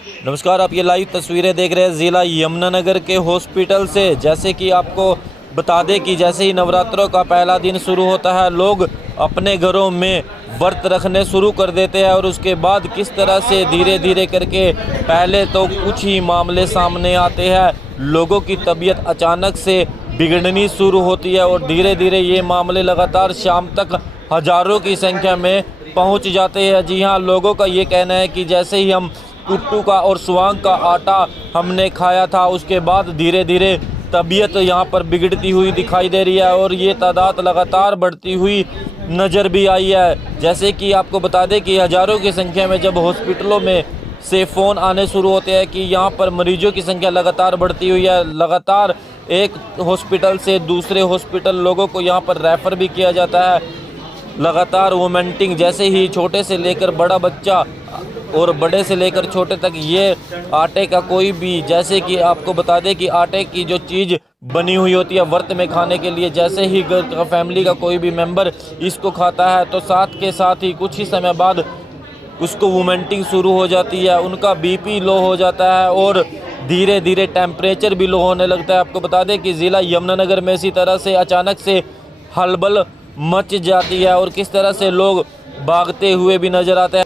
नमस्कार, आप ये लाइव तस्वीरें देख रहे हैं ज़िला यमुनानगर के हॉस्पिटल से। जैसे कि आपको बता दें कि जैसे ही नवरात्रों का पहला दिन शुरू होता है, लोग अपने घरों में व्रत रखने शुरू कर देते हैं और उसके बाद किस तरह से धीरे धीरे करके पहले तो कुछ ही मामले सामने आते हैं, लोगों की तबीयत अचानक से बिगड़नी शुरू होती है और धीरे धीरे ये मामले लगातार शाम तक हज़ारों की संख्या में पहुंच जाते हैं। जी हाँ, लोगों का ये कहना है कि जैसे ही हम कुट्टू का और स्वांग का आटा हमने खाया था, उसके बाद धीरे धीरे तबीयत यहाँ पर बिगड़ती हुई दिखाई दे रही है और ये तादाद लगातार बढ़ती हुई नज़र भी आई है। जैसे कि आपको बता दें कि हज़ारों की संख्या में जब हॉस्पिटलों में से फ़ोन आने शुरू होते हैं कि यहाँ पर मरीजों की संख्या लगातार बढ़ती हुई है, लगातार एक हॉस्पिटल से दूसरे हॉस्पिटल लोगों को यहाँ पर रेफ़र भी किया जाता है। लगातार वोमिटिंग, जैसे ही छोटे से लेकर बड़ा बच्चा और बड़े से लेकर छोटे तक ये आटे का कोई भी, जैसे कि आपको बता दें कि आटे की जो चीज़ बनी हुई होती है व्रत में खाने के लिए, जैसे ही घर का फैमिली का कोई भी मेंबर इसको खाता है तो साथ के साथ ही कुछ ही समय बाद उसको वोमिटिंग शुरू हो जाती है, उनका बीपी लो हो जाता है और धीरे धीरे टेम्परेचर भी लो होने लगता है। आपको बता दें कि ज़िला यमुनानगर में इसी तरह से अचानक से हलबल मच जाती है और किस तरह से लोग भागते हुए भी नजर आते हैं।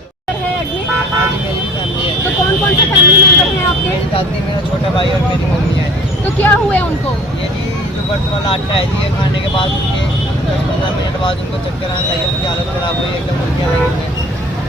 तो कौन कौन से फैमिली मेंबर हैं आपके? मेरी दादी, मेरा छोटा भाई और मेरी मम्मी है जी। तो क्या हुआ है उनको? ये जी जो व्रत वाला आटा है जी, ये खाने के बाद उनके 10-15 मिनट बाद उनको चक्कर आने लगे, उनकी हालत ख़राब हुई, एकदम उल्टियाँ लगी उन्हें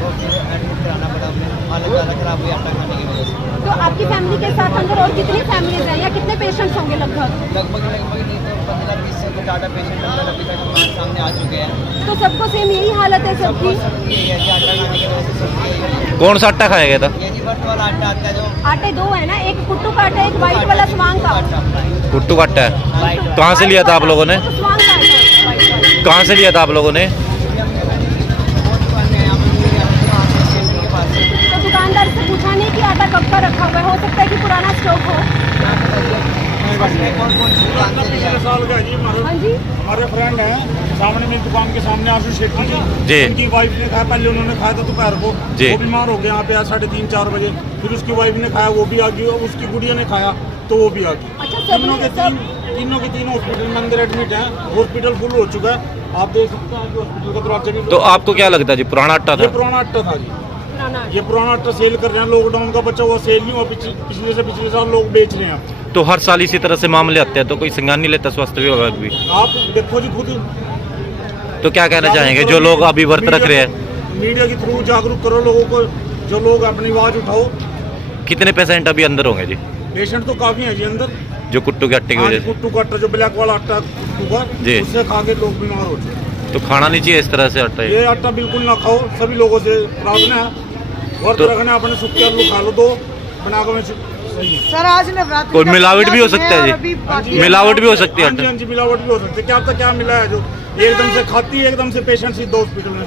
और फिर एडमिट कराना पड़ा उन्हें। हालत ज़्यादा ख़राब हुई आटा खाने की वजह से। तो आपकी फैमिली के साथ अंदर और कितनी फैमिलीज हैं या कितने पेशेंट्स होंगे लगभग? लगभग नहीं तो 15-20 से कुछ ज़्यादा पेशेंट अंदर अभी तक हमारे सामने आ चुके हैं। तो सबको सेम यही हालत है सबकी? सबकी यही है कि आटा खाने की वजह से सबकी यही है। कौन सा आटा खाया गया था? ये जी व्रत वाला आटा आता है जो आटे दो है ना, एक कुट्टू का आटा, एक वाइट वाला स्वांग का। कुट्टू का आटा है। कहाँ से लिया था आप लोगों ने? तो स्वांग का आटा है, white वाला। कहाँ से लिया था आप लोगों ने? तो दुकानदार से पूछा नहीं कि आटा कब का रखा हुआ है? हो सकता है कि पुराना स्टॉक हो। साल का जी हाँ जी, हमारे फ्रेंड हैं सामने मेरी दुकान के सामने आशीष शेट्टी जी। जी, उनकी वाइफ ने खाया, पहले उन्होंने खाया था दोपहर को, जी। वो बीमार हो गया यहाँ पे आज 3:30-4 बजे, फिर उसकी वाइफ ने खाया, वो भी आ गई, उसकी गुड़िया ने खाया तो वो भी आ गई। अच्छा, सब तीनों के तीन हॉस्पिटल में अंदर एडमिट हैं, हॉस्पिटल फुल हो चुका है, आप देख सकते हैं हॉस्पिटल का दरवाजा भी। तो आपको क्या लगता है जी, पुराना आटा ये था? पुराना आटा था जी, पुराना आटा। ये पुराना आटा सेल कर रहे हैं, लॉकडाउन का बचा हुआ सेल नहीं हुआ, पिछले से पिछले साल लोग बेच रहे हैं। तो हर साल इसी तरह से मामले आते हैं, तो कोई संज्ञान नहीं लेता स्वास्थ्य विभाग भी? आप देखो जी खुद। तो क्या कहना चाहेंगे जो लोग अभी व्रत रख रहे हैं? मीडिया के थ्रू जागरूक करो लोगों को, जो लोग अपनी आवाज उठाओ। कितने पेशेंट अभी अंदर होंगे जी, पेशेंट तो काफी है जी अंदर, जो कुट्टू के आटे की वजह से? कुट्टू का आटा, जो ब्लैक वाला आटा कुट्टू का, जी। उससे खा के लोग बीमार हो जाए। तो खाना नहीं चाहिए इस तरह से आटा? ये आटा बिल्कुल ना खाओ, सभी लोगों से प्रार्थना है। व्रत तो- रखना अपने सुख के आलू खा लो, दो बना कर सही है। सर आज नवरात्रि कोई मिलावट भी हो सकता है जी? मिलावट भी हो सकती है? हाँ जी, हाँ जी, मिलावट भी हो सकती है। क्या पता क्या मिला है जो एकदम से खाती है, एकदम से पेशेंट सीधा हॉस्पिटल में।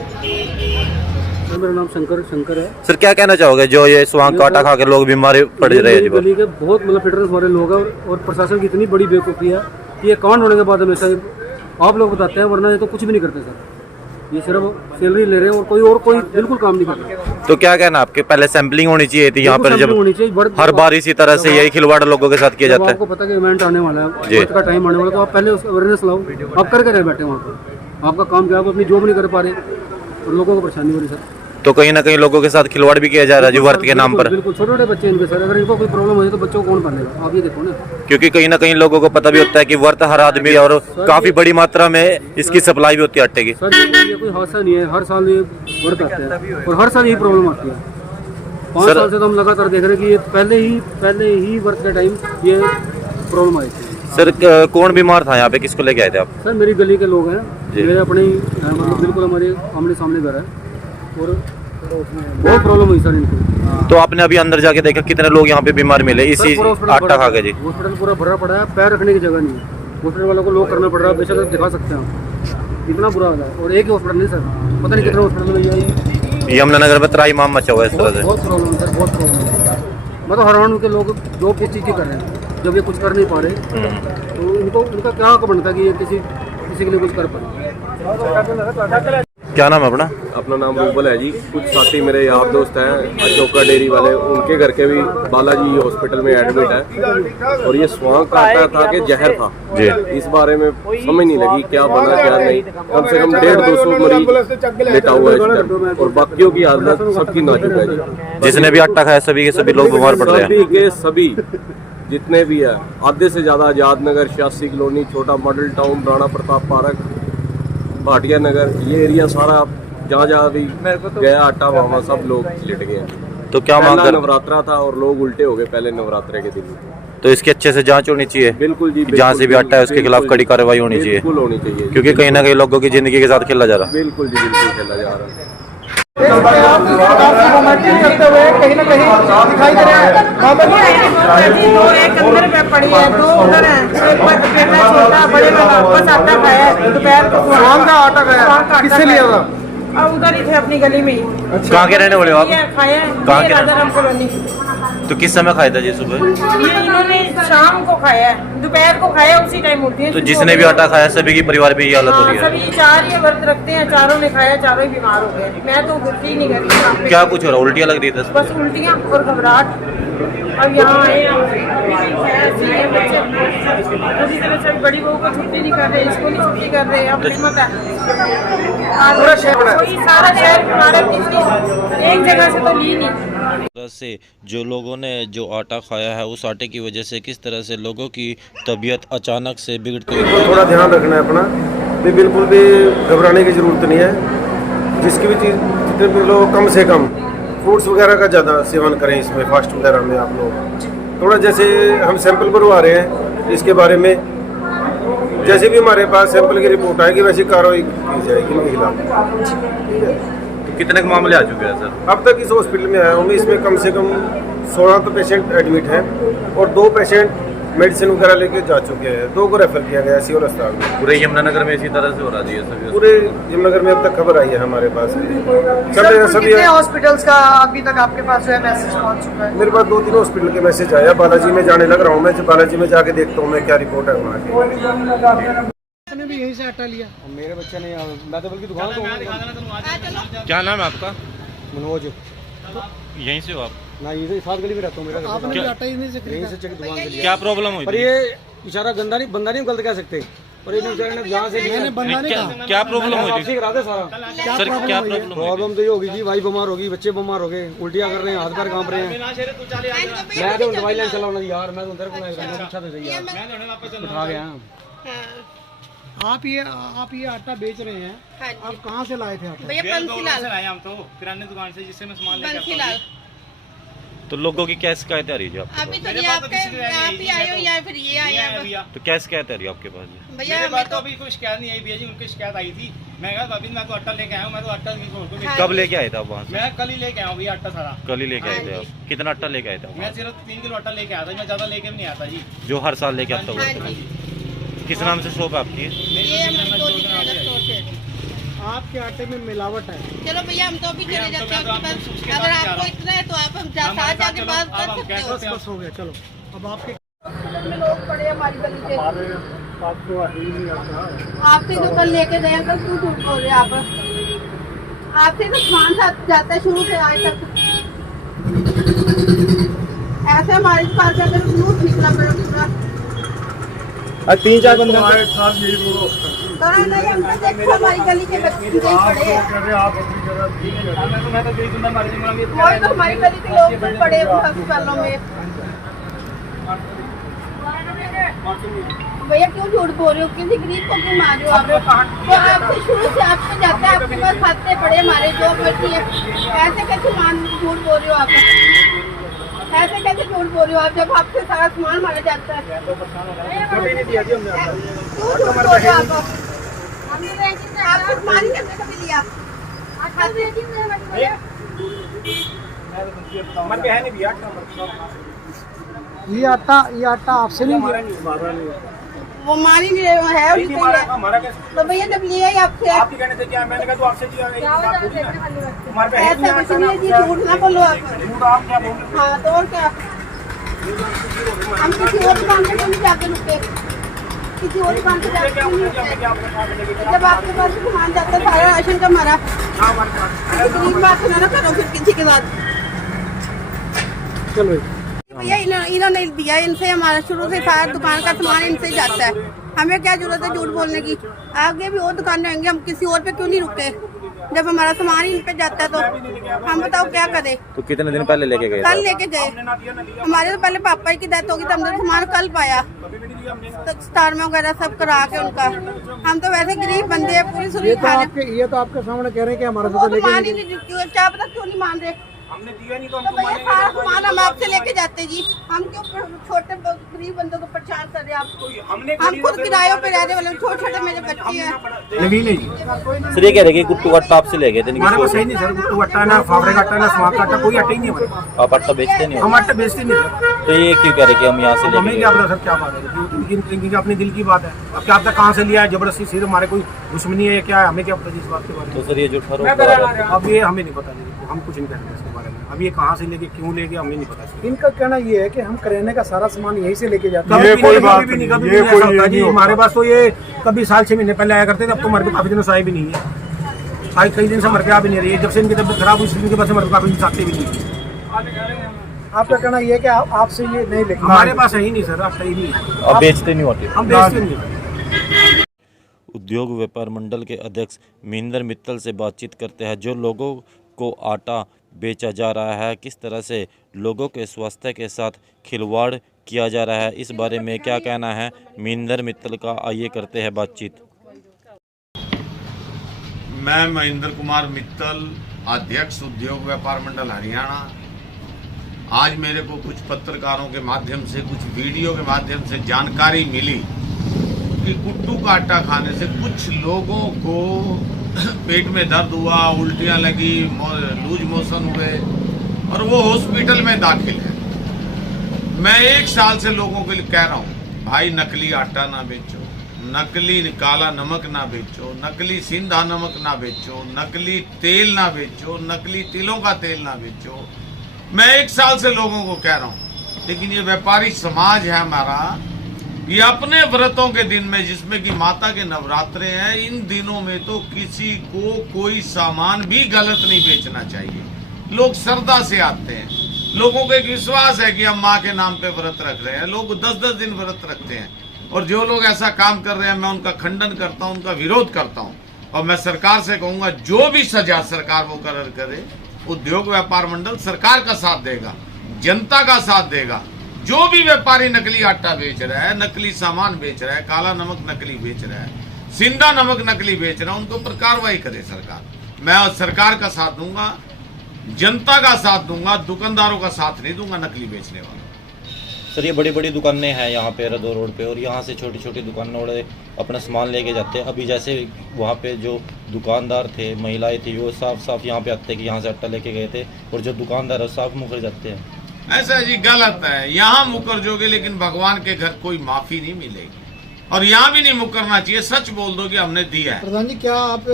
मेरा नाम शंकर है। सर क्या कहना चाहोगे जो ये स्वांग का आटा खा के लोग बीमार पड़ रहे हैं जी? गली के बहुत मतलब फिटनेस वाले लोग हैं और प्रशासन की इतनी बड़ी बेवकूफ़ी है कि ये कांड होने के बाद हमेशा आप लोग बताते हैं, वरना ये तो कुछ भी नहीं करते सर। ये सिर्फ सैलरी ले रहे हैं और कोई बिल्कुल काम नहीं कर रहा। तो क्या कहना आपके, पहले सैंपलिंग होनी चाहिए थी यहाँ पर, जब होनी चाहिए हर बार इसी तरह से यही खिलवाड़ लोगों के साथ किया जाता है? आपको पता है कि इवेंट आने वाला है, जी। व्रत का टाइम आने वाला है, तो आप पहले उसका अवेयरनेस लाओ। आप करके रह बैठे वहाँ पर, आपका काम क्या, आप अपनी जॉब नहीं कर पा रहे और लोगों को परेशानी हो रही सर। तो कहीं ना कहीं लोगों के साथ खिलवाड़ भी किया जा रहा है जो व्रत के नाम पर? बिल्कुल, छोटे छोटे बच्चे इनके सर, अगर इनको कोई प्रॉब्लम हो जाए तो बच्चों को कौन पालेगा? आप ये देखो ना, क्योंकि कहीं ना कहीं लोगों को पता भी होता है कि व्रत हर आदमी और काफी बड़ी मात्रा में इसकी सप्लाई भी होती है आटे की। सर ये कोई हादसा नहीं है, हर साल ये व्रत आते हैं और हर साल यही प्रॉब्लम आती है। 5 साल से तो हम लगातार देख रहे हैं कि ये पहले ही व्रत के टाइम ये प्रॉब्लम आई थी। सर कौन बीमार था यहाँ पे, किसको लेके आए थे आप? सर मेरी गली के लोग हैं, जी। मेरे अपने ही मतलब बिल्कुल हमारे आमने सामने घर है और बहुत प्रॉब्लम हुई सर इनको। तो आपने अभी अंदर जाके देखा कितने लोग यहाँ पे बीमार मिले इसी आटा खा के जी? हॉस्पिटल पूरा भरा पड़ा है, पैर रखने की जगह नहीं है, हॉस्पिटल वालों को लॉक करना पड़ रहा है। बेशक दिखा सकते हैं हम, इतना बुरा हाल है। और एक ही हॉस्पिटल नहीं सर, पता नहीं कितने हॉस्पिटल में ये यमुनानगर में त्राहीमाम मचा हुआ है इस तरह से। बहुत प्रॉब्लम है सर, बहुत प्रॉब्लम है। मतलब हैरान के लोग जो किस चीज़ की कर रहे हैं, जब ये कुछ कर नहीं पा रहे तो इनका क्या हक बनता है कि ये किसी के लिए कुछ कर पाए? क्या नाम है अपना? अपना नाम रूबल है जी। कुछ साथी मेरे यार दोस्त हैं अशोका डेयरी वाले, उनके घर के भी बालाजी हॉस्पिटल में एडमिट है और ये स्वांग काटा था कि जहर था जी। इस बारे में समझ नहीं लगी क्या बना क्या नहीं। कम से कम 150-200 मरीज लेटा हुआ है इस टाइम और बाकियों की हालत सबकी नाजुक है जी। जिसने भी आटा खाया सभी के सभी लोग बीमार पड़ रहे हैं। सभी के सभी जितने भी है, आधे से ज्यादा आजाद नगर, 86 कॉलोनी, छोटा model town, Rana Pratap park, Bhatia Nagar, ये एरिया सारा जहाँ जहाँ भी गया आटा वहाँ सब लोग लेट गए। तो क्या मांग कर? नवरात्रा था और लोग उल्टे हो गए पहले नवरात्रे के दिन। तो इसकी अच्छे से जांच होनी चाहिए। बिल्कुल जी, जहाँ से भी आटा है उसके खिलाफ कड़ी कार्रवाई होनी चाहिए। बिल्कुल होनी चाहिए, क्योंकि कहीं ना कहीं लोगों की जिंदगी के साथ खेला जा रहा है। बिल्कुल जी, बिल्कुल खेला जा रहा है। कहीं ना कहीं दिखाई दे रहा है। दो एक अंदर में पड़ी है, दो उधर है, एक बेटा छोटा बड़े में वापस आटा खाया है दोपहर को। स्वांग का आटा खाया, किससे लिया था? अब उधर ही थे अपनी गली में ही। कहाँ के रहने वाले हो आप? खाया कहाँ के? राजाराम कॉलोनी। तो किस समय खाया था जी? सुबह? ये इन्होंने शाम को खाया है, दोपहर को खाया, उसी टाइम होती है। तो जिसने भी आटा खाया सभी की परिवार में ये हालत हो रही है। सभी चार ही व्रत रखते हैं, चारों ने खाया, चारों ही बीमार हो गए। मैं तो उठती ही नहीं करी। क्या कुछ हो रहा? उल्टियाँ लग रही थी? बस उल्टियाँ और घबराहट। अब यहाँ आए उसी तरह से बड़ी बहू को छुट्टी नहीं कर रहे, इसको नहीं छुट्टी कर रहे। अब हिम्मत है पूरा सारा शहर हमारे एक जगह से तो ली नहीं। से जो लोगों ने जो आटा खाया है उस आटे की वजह से किस तरह से लोगों की तबीयत अचानक से बिगड़ती हुई। थोड़ा ध्यान रखना है अपना भी, बिल्कुल भी घबराने की ज़रूरत नहीं है। जिसकी भी चीज़ जितने भी लोग कम से कम फ्रूट्स वगैरह का ज़्यादा सेवन करें इसमें, फास्ट वगैरह में आप लोग थोड़ा, जैसे हम सैंपल भरवा रहे हैं इसके बारे में, जैसे भी हमारे पास सैंपल की रिपोर्ट आएगी वैसी कार्रवाई की जाएगी इनके खिलाफ। कितने मामले आ चुके हैं सर अब तक इस हॉस्पिटल में आया हूँ मैं, इसमें कम से कम 16 तो पेशेंट एडमिट हैं और 2 पेशेंट मेडिसिन वगैरह लेके जा चुके हैं, 2 को रेफर किया गया सिविल अस्पताल में। पूरे यमुनानगर में इसी तरह से हो रहा है सभी? पूरे यमुनानगर में अब तक खबर आई है हमारे पास। सभी हॉस्पिटल्स का अभी तक आपके पास जो है मैसेज पहुंच चुका है? मेरे पास 2-3 हॉस्पिटल के मैसेज आया। बालाजी में जाने लग रहा हूँ मैं, बालाजी में जाके देखता हूँ मैं क्या रिपोर्ट है वहाँ की। मैंने भी यहीं से आटा लिया। मेरे बच्चे ने, मैं तो बल्कि दुकान तो। क्या नाम है आपका? मनोज। यहीं से हो आप? ना ये 7 गली में रहता हूँ। मेरा आपने भी आटा यहीं से चेक दुकान से लिया। क्या प्रॉब्लम हुई? पर ये इशारा गंदा नहीं, बंदा नहीं गलत कह सकते। और ये बेचारे ने जहाँ से मैंने बंदा नहीं कहा। क्या प्रॉब्लम हुई थी? करा दे सारा। सर क्या प्रॉब्लम तो ये होगी जी, भाई बीमार होगी, बच्चे बीमार हो गए, उल्टियाँ कर रहे हैं, हाथ पैर कांप रहे हैं। मैं तो दवाई लेने चला हूँ यार, मैं तो उधर को पूछा तो सही यार, उठा गया। आप ये आटा बेच रहे हैं, आप कहाँ से लाए थे आटा? भैया बंसीलाल से लाए हम तो किराने दुकान से, जिससे मैं सामान लेके आता हूं। तो लोगों की क्या शिकायत आ रही है आपके अभी तो ये आप ही आए हो या फिर ये आए हैं? तो क्या शिकायत आ रही है आपके पास? भैया मेरे पास तो अभी कोई शिकायत नहीं आई भैया जी, उनकी शिकायत आई थी। मैं कहा अभी मैं तो आटा लेके आया हूँ, मैं तो आटा नहीं छोड़ दूँ। कब लेके आए थे आप वहाँ से? मैं कल ही लेके आया हूँ भैया आटा सारा। कल ही लेके आए थे आप? कितना आटा लेके आए थे? मैं सिर्फ 3 किलो आटा लेके आया था, मैं ज्यादा लेके भी नहीं आता जी। जो हर साल लेके आता हूँ। किस नाम से शॉप आपकी? आपके आटे में मिलावट है। चलो भैया हम तो अभी चले जाते हैं आपके पास। अगर आपको इतना है तो आप हम साथ जाके बात कर सकते हो। बस हो गया, चलो। अब आपके लोग पड़े हमारी गली से, आपसे जो कल लेके गए कल क्यों झूठ बोल रहे आप? आपसे तो सामान साथ जाता है शुरू से आज तक। ऐसे हमारे पास अगर झूठ निकला पूरा 3-4 बंदे देखो हमारी गली के बच्चे नहीं पड़े, वही तो हमारी गली के लोग तो पड़े अस्पतालों में। भैया क्यों झूठ बोल रहे हो? किसी गरीब को क्यों मार रहे हो आप? तो आपसे शुरू से आपसे जाते हैं, आपके पास खाते पड़े हमारे जो बच्ची है, ऐसे कैसे झूठ बोल रहे हो आप? ऐसे कैसे झूठ बोल रहे हो आप जब आपसे सारा सामान मारा जाता है? क्यों झूठ बोल रहे हो आप? आपको सामान ही कैसे कभी लिया? ये आटा आपसे नहीं लिया? वो मान ही नहीं रहे है उसी से। तो भैया जब लिया ही आपसे, आपके कहने से क्या मैंने कहा तो आपसे लिया नहीं, बात थोड़ी ना। तुम्हारे पे है ऐसा कुछ नहीं है जी, झूठ ना बोलो आप। झूठ आप क्या बोल रहे हो? हाँ तो और क्या, हम किसी और दुकान पे क्यों नहीं जाके रुके? किसी और दुकान पे जाते क्यों नहीं रुकते? जब आपके पास सामान जाता है सारा राशन का हमारा, गरीब बात ना करो फिर किसी के साथ। चलो भैया इन्होंने दिया, इनसे हमारा शुरू से सारा दुकान का सामान इनसे जाता है, हमें क्या जरूरत है झूठ बोलने की? आगे भी और दुकानें होंगी, हम किसी और पे क्यों नहीं रुके? जब हमारा सामान इन पे जाता है तो हम बताओ क्या करें? तो कितने दिन पहले लेके गए? कल लेके गए। हमारे तो पहले पापा की डेथ होगी तो हमने सामान कल पाया, तो स्टार में वगैरह सब करा के उनका। हम तो वैसे गरीब बंदे हैं, पूरी सुनी खाने। ये तो आपके सामने कह रहे हैं कि हमारा वो तो मान ही नहीं, क्या पता क्यों नहीं मान रहे? हमने दिया नहीं तो भैया सारा सामान हम आपसे लेके जाते जी, हम क्यों छोटे गरीब बंदों को परेशान कर रहे हैं आप? हम खुद किरायों पे रहने वाले, छोटे छोटे मेरे बच्चे हैं। नवीन है जी। सर ये कह रहे कि कुट्टू आटा आपसे ले गए थे? हमारे पास सही नहीं सर, कुट्टू आटा ना फावड़े का आटा ना स्वाद का आटा, कोई आटा ही नहीं हमारे पास। आप आटा बेचते नहीं हो? हम आटा बेचते नहीं सर। तो ये क्यों कह रहे कि हम यहाँ से हमें लेके क्या गए? पता सर क्या बात है, इनकी अपने दिल की बात है। अब क्या पता कहाँ से लिया है जबरदस्ती, सिर्फ हमारे कोई दुश्मनी है या क्या है, हमें क्या पता इस बात के बारे में। तो सर ये जो ठहरो अब ये हमें नहीं पता, हम कुछ नहीं कह रहे इसके बारे में। अब ये कहाँ से लेके क्यों लेके हमें नहीं पता। इनका कहना ये है कि हम करेने का सारा सामान यहीं से लेके जाते कभी भी नहीं, कभी भी ऐसा होता जी। हमारे पास तो ये कभी साल 6 महीने पहले आया करते थे, अब तो हमारे को काफी दिनों से आए भी नहीं है। आज कई दिन से हमारे आ भी नहीं रही है, जब से इनकी तबीयत खराब हुई इसके बाद से हमारे को काफी दिन आते भी नहीं है। आपका कहना ये है कि आपसे ये नहीं लेके हमारे पास है ही नहीं सर, आप ही नहीं है, अब बेचते नहीं होते? हम बेचते नहीं। उद्योग व्यापार मंडल के अध्यक्ष महेंद्र मित्तल से बातचीत करते हैं। जो लोगों को आटा बेचा जा रहा है, किस तरह से लोगों के स्वास्थ्य के साथ खिलवाड़ किया जा रहा है, इस बारे में क्या कहना है महेंद्र मित्तल का, आइए करते हैं बातचीत। मैं महेंद्र कुमार मित्तल, अध्यक्ष उद्योग व्यापार मंडल हरियाणा। आज मेरे को कुछ पत्रकारों के माध्यम से, कुछ वीडियो के माध्यम से जानकारी मिली कि कुट्टू का आटा खाने से कुछ लोगों को पेट में दर्द हुआ, उल्टियां लगी, लूज मोशन हुए और वो हॉस्पिटल में दाखिल है। मैं 1 साल से लोगों के लिए कह रहा हूँ, भाई नकली आटा ना बेचो, नकली काला नमक ना बेचो, नकली सिंधा नमक ना बेचो, नकली तेल ना बेचो, नकली तिलों का तेल ना बेचो। मैं 1 साल से लोगों को कह रहा हूँ, लेकिन ये व्यापारी समाज है हमारा, ये अपने व्रतों के दिन में, जिसमें कि माता के नवरात्रे हैं, इन दिनों में तो किसी को कोई सामान भी गलत नहीं बेचना चाहिए। लोग श्रद्धा से आते हैं, लोगों को एक विश्वास है कि हम माँ के नाम पे व्रत रख रहे हैं। लोग 10-10 दिन व्रत रखते हैं और जो लोग ऐसा काम कर रहे हैं मैं उनका खंडन करता हूं, उनका विरोध करता हूं। और मैं सरकार से कहूंगा जो भी सजा सरकार मुकर्रर करे, उद्योग व्यापार मंडल सरकार का साथ देगा, जनता का साथ देगा। जो भी व्यापारी नकली आटा बेच रहा है, नकली सामान बेच रहा है, काला नमक नकली बेच रहा है, सिंधा नमक नकली बेच रहा है, उनके ऊपर कार्रवाई करे सरकार। मैं सरकार का साथ दूंगा, जनता का साथ दूंगा, दुकानदारों का साथ नहीं दूंगा नकली बेचने वालों। सर ये बड़ी बड़ी दुकानें हैं यहाँ पे रदो रोड पे, और यहाँ से छोटी छोटी दुकानों वाले अपना सामान लेके जाते हैं। अभी जैसे वहाँ पे जो दुकानदार थे, महिलाएं थी, वो साफ साफ यहाँ पे आते कि यहाँ से आटा लेके गए थे, और जो दुकानदार है साफ मुकर जाते हैं। ऐसा जी गलत है, यहाँ मुकर जोगे लेकिन भगवान के घर कोई माफी नहीं मिलेगी, और यहाँ भी नहीं मुकरना चाहिए। सच बोल दो कि हमने दिया है। प्रधान जी क्या आप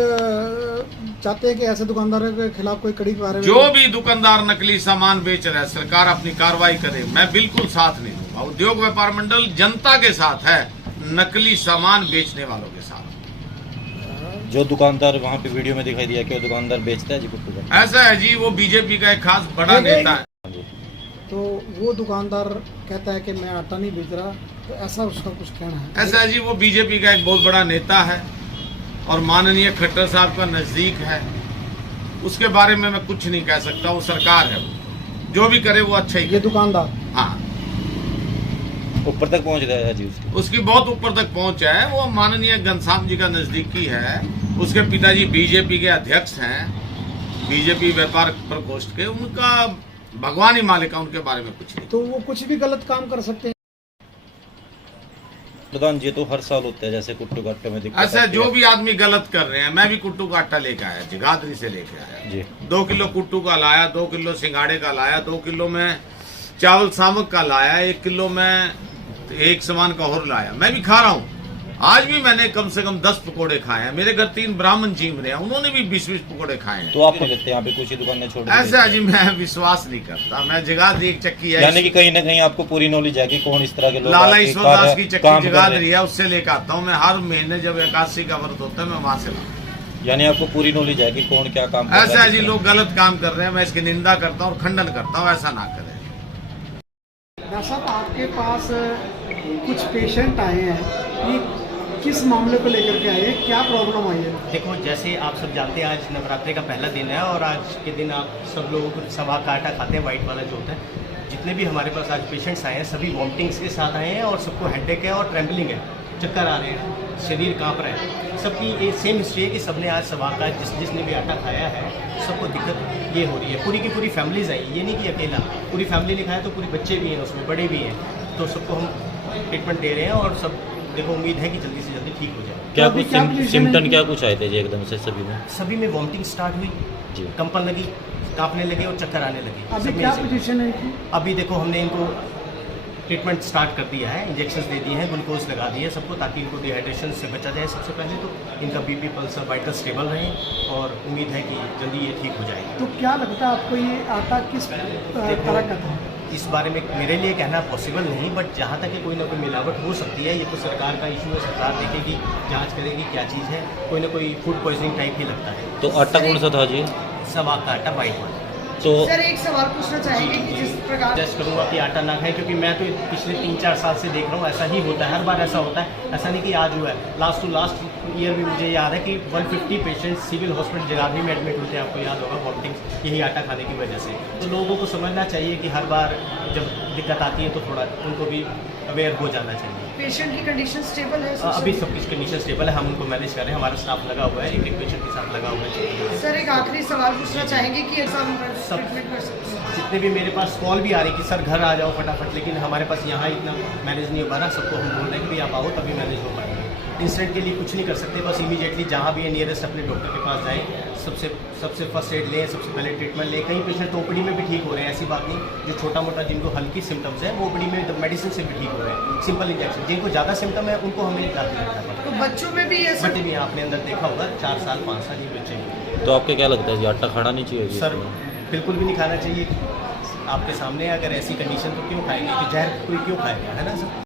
चाहते हैं कि ऐसे दुकानदारों के खिलाफ कोई कड़ी कार्रवाई? जो भी दुकानदार नकली सामान बेच रहा है सरकार अपनी कार्रवाई करे, मैं बिल्कुल साथ नहीं दूंगा। उद्योग व्यापार मंडल जनता के साथ है, नकली सामान बेचने वालों के साथ। जो दुकानदार वहाँ पे वीडियो में दिखाई दिया कि वो दुकानदार बेचता है जी कुट्टू का? ऐसा है जी, वो बीजेपी का एक खास बड़ा नेता है। तो वो दुकानदार कहता है कि मैं आटा नहीं बेच रहा, तो ऐसा उसका कुछ कहना है? ऐसा है जी, वो बीजेपी का एक बहुत बड़ा नेता है और माननीय खट्टर साहब का नजदीक है। उसके बारे में मैं कुछ नहीं कह सकता, वो सरकार है, जो भी करे वो अच्छा ही। ये दुकानदार हाँ ऊपर तक पहुँच रहा है जी, उसकी बहुत ऊपर तक पहुंच है। वो माननीय घनश्याम जी का नजदीकी है, उसके पिताजी बीजेपी के अध्यक्ष हैं, बीजेपी व्यापार प्रकोष्ठ के। उनका भगवान ही मालिक है, उनके बारे में कुछ नहीं। तो वो कुछ भी गलत काम कर सकते हैं? प्रधान जी तो हर साल होता है, जैसे कुट्टू का आटा में दिक्कत ऐसा जो भी आदमी गलत कर रहे हैं, मैं भी कुट्टू का आटा लेके आया, जगाधरी से लेके आया जी। 2 किलो कुट्टू का लाया, 2 किलो सिंगाड़े का लाया, 2 किलो में चावल सामक का लाया, 1 किलो में एक सामान का और लाया। मैं भी खा रहा हूँ, आज भी मैंने कम से कम 10 पकोड़े खाए हैं। मेरे घर 3 ब्राह्मण जीव रहे हैं, उन्होंने भी 20-20 पकोड़े खाए हैं। तो आप क्या कहते हैं, यहाँ पे कुछ ही दुकानें छोड़ दी? ऐसे अजी मैं विश्वास नहीं करता। मैं जगह दी एक चक्की है, यानी कि कहीं ना कहीं आपको पूरी नॉलेज है कि कौन इस तरह के लोग लाला आके ईश्वरदास की काम चक्की कर जगह रहे दी हैं। है, उससे लेकर आता हूँ मैं। हर महीने जब 81 का व्रत होता है मैं वहां से लाता हूँ। यानी आपको पूरी नॉलेज है कि कौन क्या काम कर ऐसे रहा है। अजी लोग गलत काम कर रहे हैं, मैं इसकी निंदा करता हूँ और खंडन करता हूँ, ऐसा ना करें। डॉक्टर साहब, आपके पास कुछ पेशेंट आए हैं, ये किस मामले को लेकर के आए हैं, क्या प्रॉब्लम आई है? देखो, जैसे आप सब जानते हैं आज नवरात्रि का पहला दिन है और आज के दिन आप सब लोग सवा का आटा खाते हैं, वाइट वाला जो होता है। जितने भी हमारे पास आज पेशेंट्स आए हैं सभी वॉमिटिंग्स के साथ आए हैं और सबको हेडेक है और ट्रेम्बलिंग है, चक्कर आ रहे हैं, शरीर कांप रहा है। सबकी ये सेम हिस्ट्री है कि सबने आज सवा का जिसने भी आटा खाया है सबको दिक्कत ये हो रही है। पूरी की पूरी फैमिलीज आई, ये नहीं कि अकेला, पूरी फैमिली ने खाया तो पूरे बच्चे भी हैं उसमें, बड़े भी हैं। तो सबको हम ट्रीटमेंट दे रहे हैं और सब देखो उम्मीद है कि जल्दी से जल्दी ठीक हो जाए। क्या कुछ सिम्टम क्या कुछ आए थे जी एकदम से सभी में? सभी में वॉमिटिंग स्टार्ट हुई जी, कंपन लगी, कांपने लगे और चक्कर आने लगे। अभी सब क्या में से- पोजीशन है इनकी? अभी देखो हमने इनको ट्रीटमेंट स्टार्ट कर दिया है, इंजेक्शंस दे दिए हैं, ग्लूकोज लगा दिए सबको ताकि इनको डिहाइड्रेशन से बचा जाए। सबसे पहले तो इनका बीपी पल्स वाइटल स्टेबल रहे और उम्मीद है कि जल्दी ये ठीक हो जाएगी। तो क्या लगता है आपको ये आटा किस तरह का था? इस बारे में मेरे लिए कहना पॉसिबल नहीं, बट जहाँ तक कि कोई ना कोई मिलावट हो सकती है, ये तो सरकार का इशू है, सरकार देखेगी, जांच करेगी क्या चीज़ है। कोई ना कोई फूड पॉइजनिंग टाइप ही लगता है। तो आटा कौन सा था जी? सवा का आटा वाइट वाला। तो सर, एक सवाल पूछना चाहेंगे कि जिस प्रकार सजेस्ट करूँगा कि आटा ना खाएं, क्योंकि मैं तो पिछले 3-4 साल से देख रहा हूँ ऐसा ही होता है, हर बार ऐसा होता है। ऐसा नहीं कि आज हुआ है, लास्ट टू लास्ट ईयर भी मुझे याद है कि 150 पेशेंट्स सिविल हॉस्पिटल जगाधरी में एडमिट होते हैं, आपको याद होगा, वॉमिटिंग्स यही आटा खाने की वजह से। तो लोगों को समझना चाहिए कि हर बार जब दिक्कत आती है तो थोड़ा उनको भी अवेयर हो जाना चाहिए। पेशेंट की कंडीशन स्टेबल है? अभी सब कुछ कंडीशन स्टेबल है, हम उनको मैनेज कर रहे हैं, हमारा स्टाफ लगा हुआ है, एक पेशेंट के साथ लगा हुआ है। सर, एक आखिरी सवाल पूछना चाहेंगे कि ऐसा सब ट्रीटमेंट कर सकते हैं? जितने भी मेरे पास कॉल भी आ रही कि सर घर आ जाओ फटाफट, लेकिन हमारे पास यहाँ इतना मैनेज नहीं हो पा रहा। सबको हम बोल रहे हैं कि भाई आप आओ तभी मैनेज हो पाएंगे। इंस्टेंट के लिए कुछ नहीं कर सकते, बस इमीडिएटली जहाँ भी है नियरेस्ट अपने डॉक्टर के पास जाएँ, सबसे फर्स्ट एड लें, सबसे पहले ट्रीटमेंट लें। कई पेशेंट तो ओपीडी में भी ठीक हो रहे हैं, ऐसी बात नहीं। जो छोटा मोटा जिनको हल्की सिम्टम्स है वो ओपीडी में मेडिसिन से भी ठीक हो रहे हैं, सिंपल इंजेक्शन। जिनको ज़्यादा सिम्टम है उनको हमें लाते हैं। तो बच्चों में भी ये बच्चे भी आपने अंदर देखा होगा, 4 साल 5 साल ये बच्चे हैं। तो आपको क्या लगता है जी, आटा खाना नहीं चाहिए? सर बिल्कुल भी नहीं खाना चाहिए। आपके सामने अगर ऐसी कंडीशन तो क्यों खाएंगे, कि जहर कोई क्यों खाएगा, है ना सर।